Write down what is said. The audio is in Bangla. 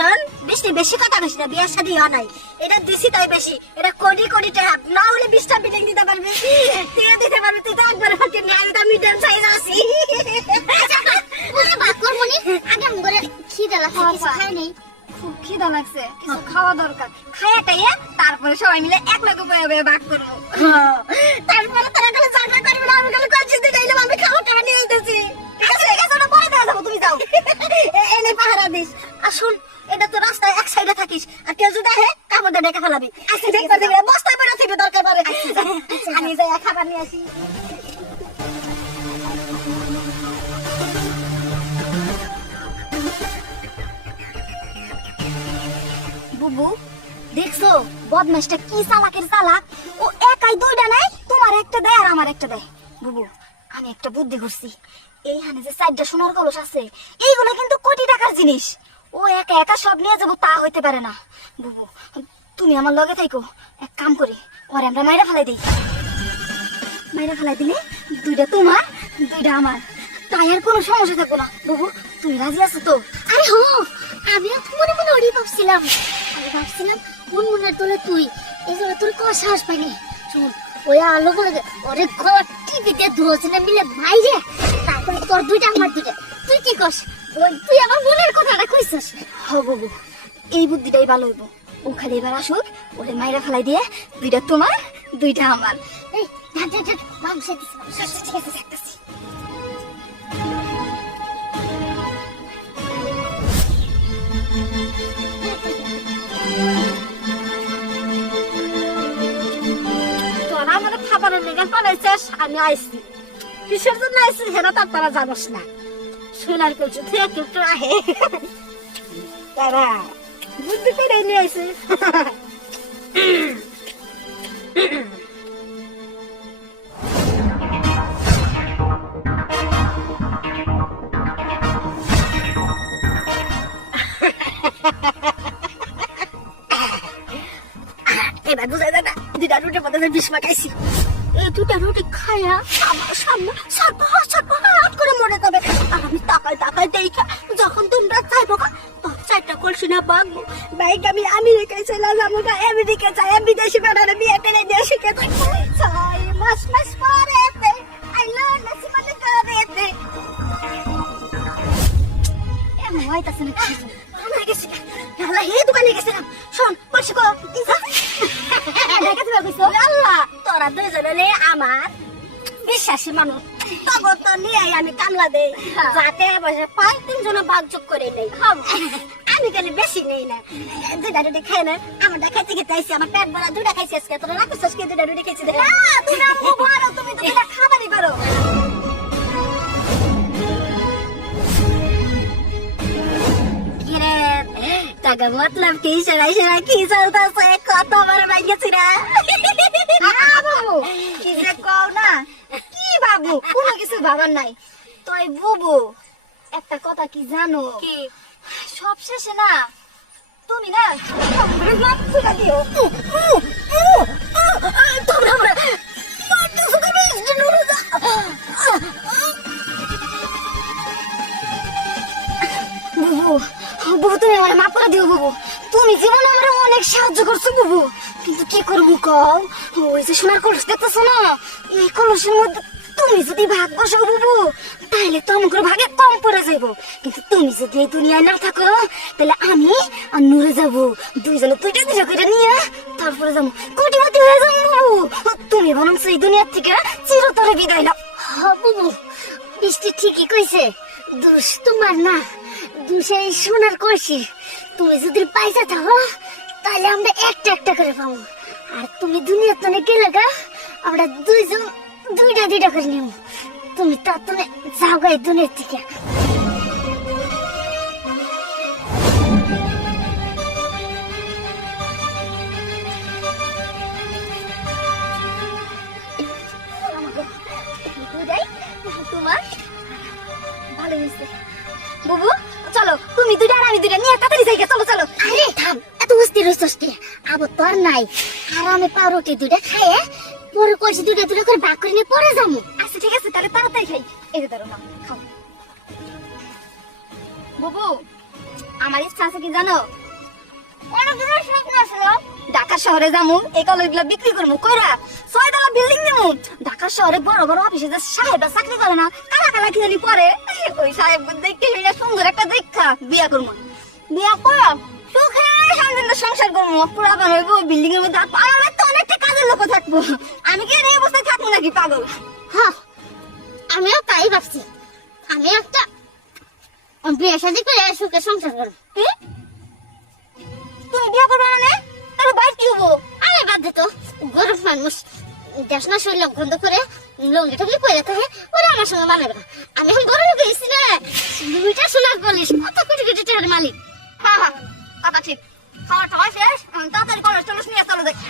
শোন বৃষ্টি বেশি কথা কইস না, বিয়ার শাদী হয় নাই, এটা দিছি তাই বেশি, এটা কোটি কোটি টাকা না হলে 20টা বিল্ডিং দিতে পারবি, তুই দিতে পারবি, তুই তো একবার ফাঁকি নিয়ে আমি তো মিডিয়াম সাইজ আছি। ওরে বাপ করমনি আগে আমগরে খিদা লাগছে, কিছু খাই নেই। খুব খিদা লাগছে, কিছু খাওয়া দরকার, খায়াটাইয়া তারপরে সবাই মিলে এক লগে বয়ে ভাগ করবো। তারপরে তারা গেলে ঝগড়া করবে না, আমি গেলে কইছি দিলাম আমি খাওয়া টাকা নিয়ে আইতেছি। ঠিক আছে ঠিক আছে, ওটা পরে দেওয়া যাবো, তুমি যাও এনে পাহারা দিস। আর শুন, এটা তো রাস্তায় এক সাইডে থাকিস, আর কেউ যদি আহে কাপড় দিয়ে ডেকে ফেলাবি। আচ্ছা দেখতে দিবি, বস্তায় পড়ে থাকবে দরকার পড়ে। আমি যাই খাবার নিয়ে আসি। বুবু দেখছো বদমাইশটা কি চালাকের চালাক, ও একাই দুইটা নাই, তোমার একটা দেয় আর আমার একটা দেয়। বুবু আমি একটা বুদ্ধি করছি, এইখানে যে 4টা সোনার কলস আছে এইগুলো কিন্তু কোটি টাকার জিনিস, ও একা একা সব নিয়ে যাবো তা হইতে পারে না। বুবু তুমি আমার লগে থাইকো, এক কাম করি ওরে আমরা মাইরা ফেলাই দিই, মাইরা ফেলাই দিলে 2টা তোমার 2টা আমার, তাই আর কোনো সমস্যা থাকবো না। বুবু তুমি রাজি আছো তো? আরে হো, আমিও তো মনে মনে ওরই ভাবছিলাম, আমি ভাবছিলাম মনের তোলে তুই, এই জন্য তোর কোনো সাহস পাইনি। শুন ওই আলো বলে ওরে ঘর টিভিতে দুজনে মিলে বাইরে, তারপরে তোর 2টা আমার 2টা, তুই কি কস? ওই তুই আমার মনের কথাটা কইছস। হ বুবু এই বুদ্ধিটাই ভালো হইব, ও খালি এবার আসুক, ওরে মাইরা ফেলাই দিয়ে 2টা তোমার 2টা আমার। এই ঢাক ঢাক ঢাক মাংস দিস, ঠিক আছে দেখতেছি। তোরা আমার খাবারের লেগে পালাইছিস, আমি আইছি কিসের জন্য আইছি সেটা তো তারা জানোস না। সোনার কিছু থেকে একটু আহে তারা বুদ্ধি করে নিয়ে আইছে। এবার বুঝাই দেয় না, 2টা রুটির মধ্যে 20 মাখাইছি, এই 2টা রুটি খায়া আমার সামনে সাত করে মরে যাবে। আর আমি তাকাই দেখা যখন তোমরা চাইবো তোর 4টা কলসি না বাগবো বাইক, আমি আমেরিকায় চলে যাবো না, আমেরিকা যাই বিদেশি বেড়ারে বিয়ে করে নিয়ে শিখে থাকবো। 6 মাস পরে আই লার্ন না সিমানে করে দে এমন হইতাছে না কিছু আমার গেছে আল্লাহ এই দোকানে গেছিলাম। শোন কলসি কো দেখে তুমি কইছো আল্লাহ তোরা দুইজনে আমার বিশ্বাসী মানুষ, তখন তো নিয়ে আমি কামলা দেই যাতে বসে 5-3 জন ভাগযোগ করে নেই। আমি গেলে বেশি নেই না, 2টা রুটি খাই না, আমারটা খাইতে খেতে আইসি, আমার পেট ভরা 2টা খাইছি আজকে, তোরা রাখছিস কি 2টা রুটি খাইছি? না তুমি খুব বড়, তুমি তো 2টা খাবারই পারো। কিরে টাকা মতলব কি সেরা কি চলতেছে, কত বড় ভাঙেছি না বাবু, কি যে কও না, কি বাবু কোনো কিছু ভাবার নাই। তুই বুবু একটা কথা কি জানো, কি সব শেষে না তুমি না তুলা দিও তোমরা আমরা বুবু বুবু তুমি আমার মাফ করে দিও বুবু, তুমি জীবনে আমার অনেক সাহায্য করছো বুবু, কিন্তু কি করবো কও, ওই যে সোনার কলস দেখতেছো না, এই কলসের মধ্যে তুমি যদি ভাগ বসাও বুবু তাহলে তো আমার ভাগে কম পড়ে যাবো, কিন্তু তুমি যদি এই দুনিয়ায় না থাকো তাহলে আমি আর নূরে যাবো, দুইজনে 2টা করে নিয়ে তারপরে যাবো কোটিপতি হয়ে যাবো বুবু। তুমি বরং এই দুনিয়ার থেকে চিরতরে বিদায় নাও। বুবু বৃষ্টি ঠিকই কইছে, দোষ তোমার না, দোষ এই সোনার কলসি। তুমি যদি পয়সা থাকো তাহলে আমরা একটা করে পাবো, আর তুমি দুনিয়ার তনে গেলে গা আমরা 2টা করে নিব। তুমি যাও গা এই দুনিয়ার থেকে। তোমার ভালো হয়েছে বুবু, চলো তুমি 2টা আর আমি 2টা নিয়ে তাড়াতাড়ি যাই, চলো চলো। আরে থাম, এত অস্থির হইছস কি? আবার তোর নাই, আর আমি পাউরুটি 2টা খাইয়ে পরে কলসি 2টা করে ভাগ করে নিয়ে পরে যাবো। আচ্ছা ঠিক আছে তাহলে তাড়াতাড়ি খাই, এই যে ধরো না খাও। বুবু আমার ইচ্ছা আছে কি জানো? অনেক দিনের স্বপ্ন ছিল ঢাকা শহরে যামু, এই কলেজগুলো বিক্রি করবো কইরা 6 তলা বিল্ডিং নিমু। ঢাকা শহরে বড় বড় অফিসে যে সাহেবরা চাকরি করে না, কালা কালা খেলি পরে, ওই সাহেব দেখতে হইলে সুন্দর একটা দেখা বিয়া করবো। বিয়া করো সুখে শান্তিতে সংসার করবো, পুরা বানাইবো বিল্ডিং এর মধ্যে। আর আমার তো অনেকটা কাজের লোক থাকবো, আমি কি এই অবস্থায় থাকবো নাকি পাগল? হ্যাঁ আমিও তাই ভাবছি, আমি একটা বিয়ে শাদী করে সুখে সংসার করবো। কি? তুমি বিয়া করবে মানে? তাহলে বাইর কি হবো? আরে বাদ দে তো, গরিব মানুষ দেশ না শরীর গন্ধ করে লঙ্গি টঙ্গি পরে থাকে, ওরা আমার সঙ্গে মানাবে না। আমি এখন বড় লোক হয়েছি না, 2টা সোনার বলিস, কত কোটি কোটি টাকার মালিক। হ্যাঁ হ্যাঁ কথা ঠিক। খাওয়া টাওয়া শেষ, তাড়াতাড়ি কলেজ টলেজ নিয়ে চলো দেখি।